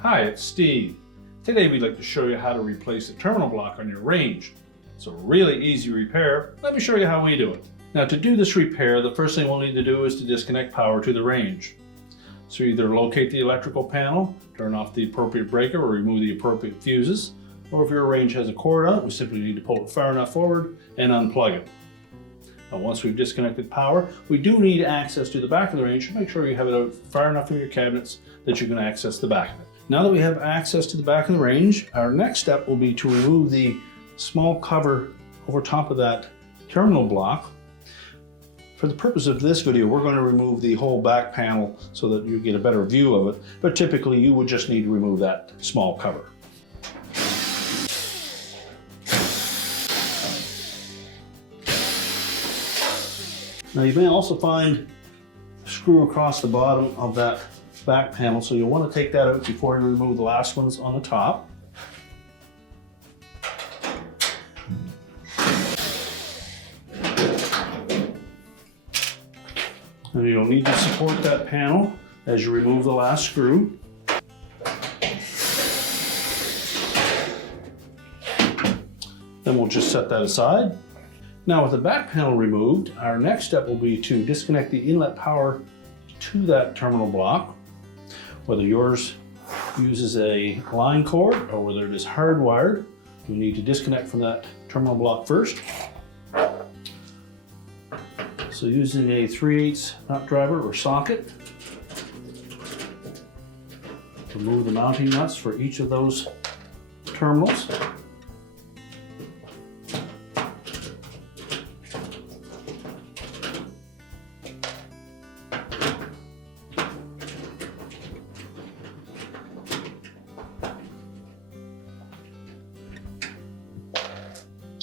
Hi, it's Steve. Today we'd like to show you how to replace a terminal block on your range. It's a really easy repair. Let me show you how we do it. Now, to do this repair, the first thing we'll need to do is to disconnect power to the range. So either locate the electrical panel, turn off the appropriate breaker, or remove the appropriate fuses. Or if your range has a cord on it, we simply need to pull it far enough forward and unplug it. Now, once we've disconnected power, we do need access to the back of the range. Make sure you have it out far enough from your cabinets that you can access the back of it. Now that we have access to the back of the range, our next step will be to remove the small cover over top of that terminal block. For the purpose of this video, we're going to remove the whole back panel so that you get a better view of it, but typically you would just need to remove that small cover. Now, you may also find a screw across the bottom of that back panel, so you'll want to take that out before you remove the last ones on the top. And you'll need to support that panel as you remove the last screw. Then we'll just set that aside. Now, with the back panel removed, our next step will be to disconnect the inlet power to that terminal block. Whether yours uses a line cord or whether it is hardwired, you need to disconnect from that terminal block first. So using a 3/8 nut driver or socket, remove the mounting nuts for each of those terminals.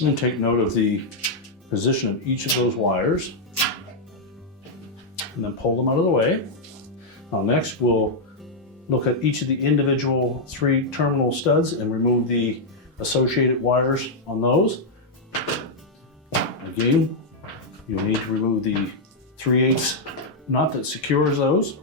And take note of the position of each of those wires, and then pull them out of the way. Now, next we'll look at each of the individual 3 terminal studs and remove the associated wires on those. Again, you'll need to remove the 3/8 nut that secures those.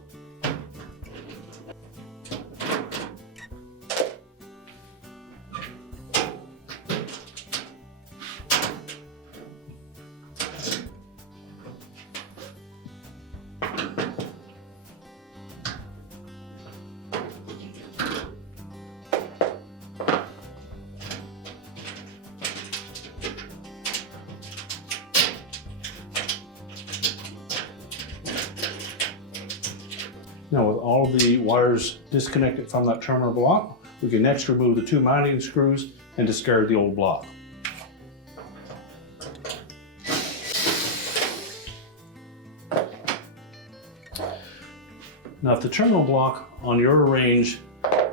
Now, with all of the wires disconnected from that terminal block, we can next remove the 2 mounting screws and discard the old block. Now, if the terminal block on your range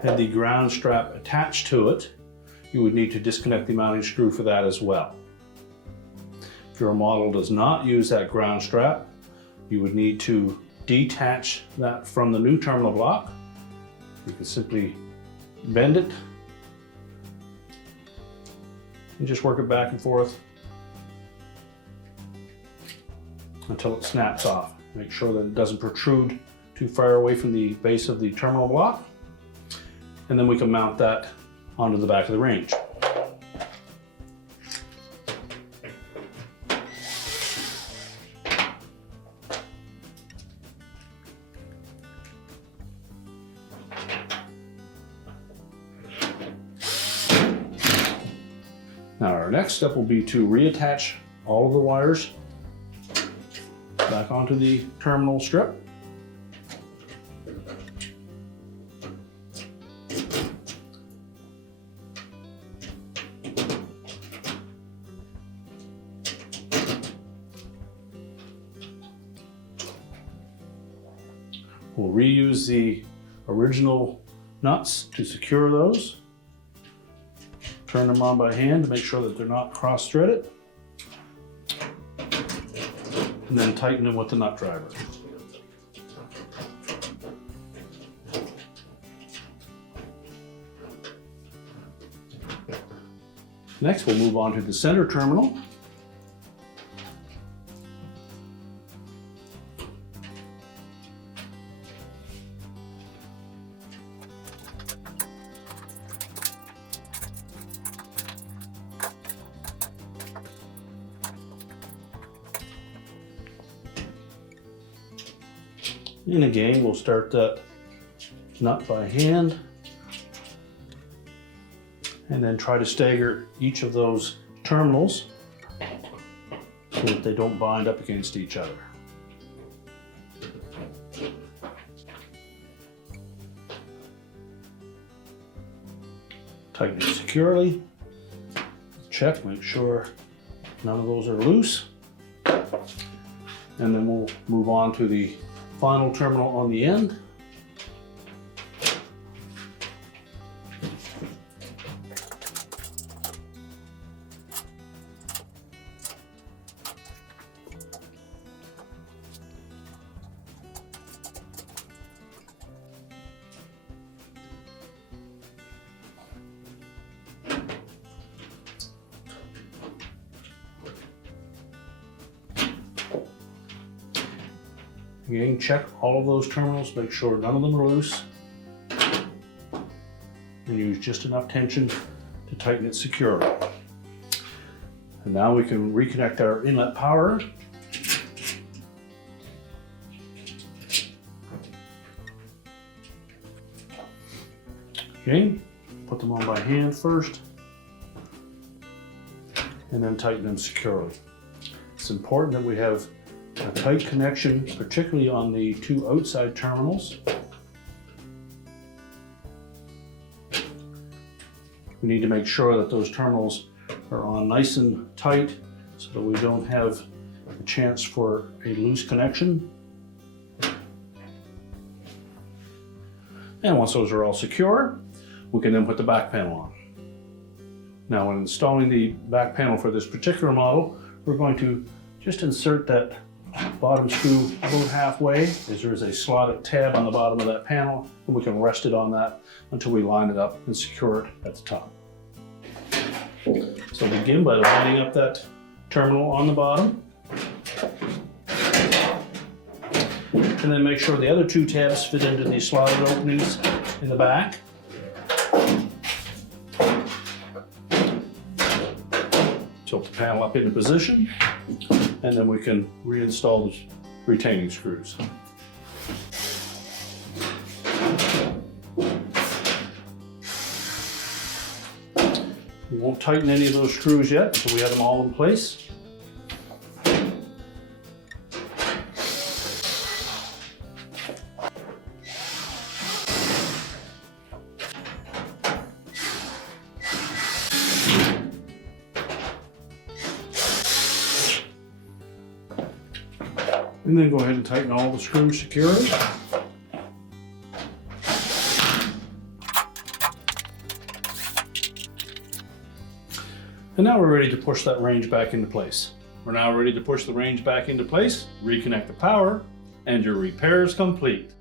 had the ground strap attached to it, you would need to disconnect the mounting screw for that as well. If your model does not use that ground strap, you would need to detach that from the new terminal block. You can simply bend it and just work it back and forth until it snaps off. Make sure that it doesn't protrude too far away from the base of the terminal block, and then we can mount that onto the back of the range. Now, our next step will be to reattach all of the wires back onto the terminal strip. We'll reuse the original nuts to secure those. Turn them on by hand to make sure that they're not cross-threaded. And then tighten them with the nut driver. Next, we'll move on to the center terminal. And again, we'll start that nut by hand and then try to stagger each of those terminals so that they don't bind up against each other. Tighten it securely. Check, make sure none of those are loose. And then we'll move on to the final terminal on the end. Again, check all of those terminals, make sure none of them are loose, and use just enough tension to tighten it securely. And now we can reconnect our inlet power. Okay, put them on by hand first, and then tighten them securely. It's important that we have a tight connection, particularly on the two outside terminals. We need to make sure that those terminals are on nice and tight so that we don't have a chance for a loose connection. And once those are all secure, we can then put the back panel on. Now, when installing the back panel for this particular model, we're going to just insert that bottom screw about halfway, as there is a slotted tab on the bottom of that panel, and we can rest it on that until we line it up and secure it at the top. So begin by lining up that terminal on the bottom, and then make sure the other two tabs fit into these slotted openings in the back. Tilt the panel up into position, and then we can reinstall the retaining screws. We won't tighten any of those screws yet until we have them all in place. And then go ahead and tighten all the screws securely. And now we're ready to push that range back into place. We're now ready to push the range back into place, reconnect the power, and your repair is complete.